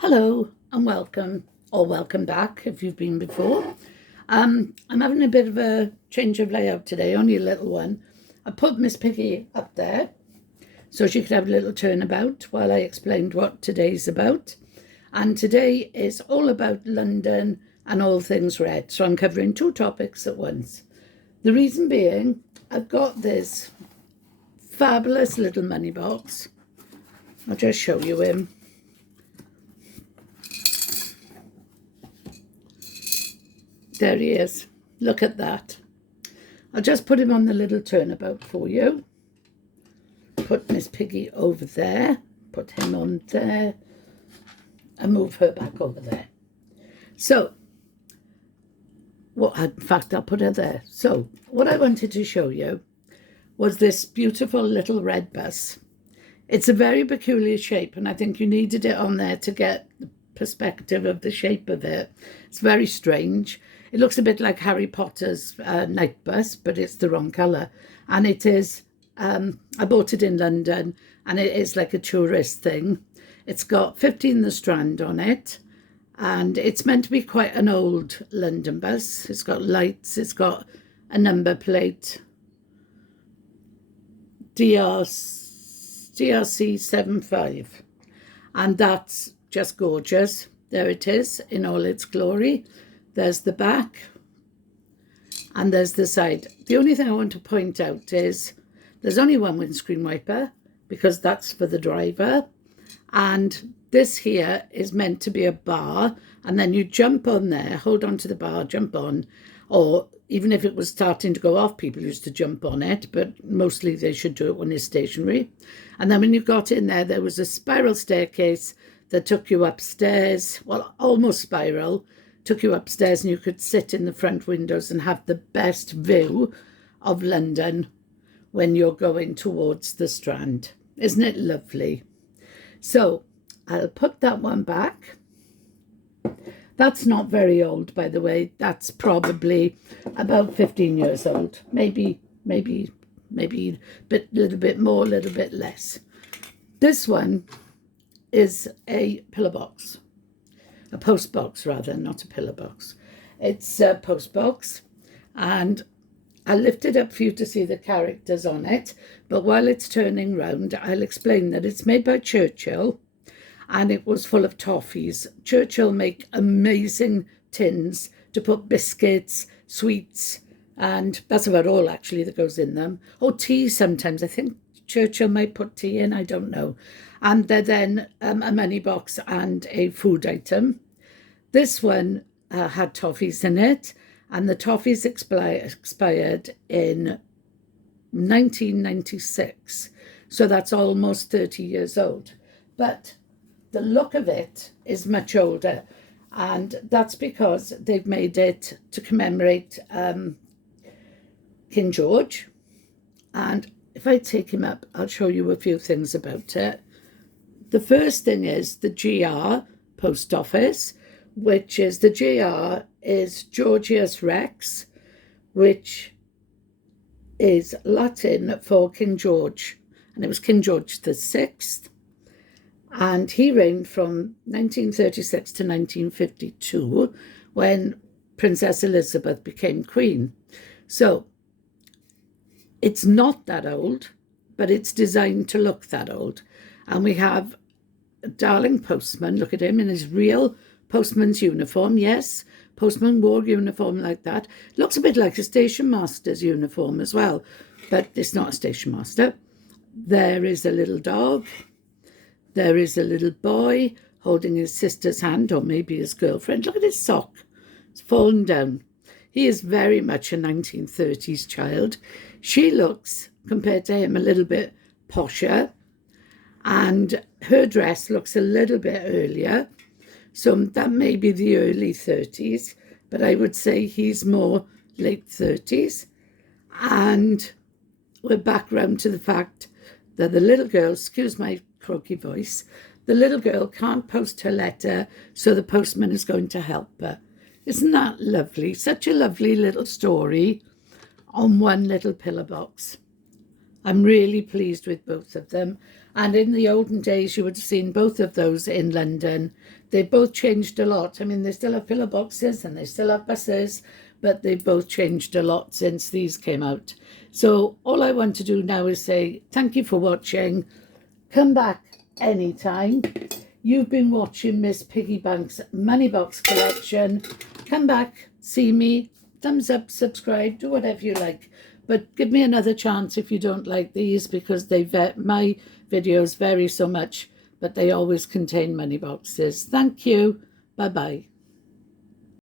Hello and welcome, or welcome back if you've been before. I'm having a bit of a change of layout today, only a little one. I put Miss Piggy up there so she could have a little turnabout while I explained what today's about. And today is all about London and all things red. So I'm covering two topics at once. The reason being, I've got this fabulous little money box. I'll just show you him. There he is. Look at that. I'll just put him on the little turnabout for you. Put Miss Piggy over there. Put him on there. And move her back over there. So, in fact, I'll put her there. So, what I wanted to show you was this beautiful little red bus. It's a very peculiar shape, and I think you needed it on there to get the perspective of the shape of it. It's very strange. It looks a bit like Harry Potter's night bus, but it's the wrong colour. And it is, I bought it in London, and it is like a tourist thing. It's got 15 the Strand on it, and it's meant to be quite an old London bus. It's got lights, it's got a number plate, DRC75, and that's just gorgeous. There it is in all its glory. There's the back and there's the side. The only thing I want to point out is there's only one windscreen wiper because that's for the driver. And this here is meant to be a bar, and then you jump on there, hold on to the bar, jump on, or even if it was starting to go off, people used to jump on it, but mostly they should do it when it's stationary. And then when you got in there, there was a spiral staircase that took you upstairs, well, almost spiral, took you upstairs, and you could sit in the front windows and have the best view of London when you're going towards the Strand. Isn't it lovely? So I'll put that one back. That's not very old, by the way. That's probably about 15 years old. Maybe a little bit more, a little bit less. This one is a pillar box. A post box, rather, not a pillar box. It's a post box, and I'll lift it up for you to see the characters on it, but while it's turning round, I'll explain that it's made by Churchill, and it was full of toffees. Churchill make amazing tins to put biscuits, sweets, and that's about all actually that goes in them. Or tea sometimes. I think Churchill might put tea in, I don't know. And they're then a money box and a food item. This one had toffees in it, and the toffees expired in 1996. So that's almost 30 years old. But the look of it is much older, and that's because they've made it to commemorate King George. And if I take him up, I'll show you a few things about it. The first thing is the GR post office, which is the GR is Georgious Rex, which is Latin for King George. And it was King George VI. And he reigned from 1936 to 1952 when Princess Elizabeth became Queen. So it's not that old, but it's designed to look that old. And we have a darling postman. Look at him in his real postman's uniform. Yes, postman wore uniform like that. Looks a bit like a station master's uniform as well, but it's not a station master. There is a little dog. There is a little boy holding his sister's hand, or maybe his girlfriend. Look at his sock. It's fallen down. He is very much a 1930s child. She looks, compared to him, a little bit posher. And her dress looks a little bit earlier. So that may be the early 30s. But I would say he's more late 30s. And we're back round to the fact that the little girl, excuse my croaky voice, the little girl can't post her letter, so the postman is going to help her. Isn't that lovely? Such a lovely little story on one little pillar box. I'm really pleased with both of them. And in the olden days, you would have seen both of those in London. They both changed a lot. I mean, they still have pillar boxes and they still have buses, but they've both changed a lot since these came out. So all I want to do now is say thank you for watching. Come back anytime. You've been watching Miss Piggy Bank's Money Box collection. Come back, see me, thumbs up, subscribe, do whatever you like. But give me another chance if you don't like these, because my videos vary so much, but they always contain money boxes. Thank you. Bye-bye.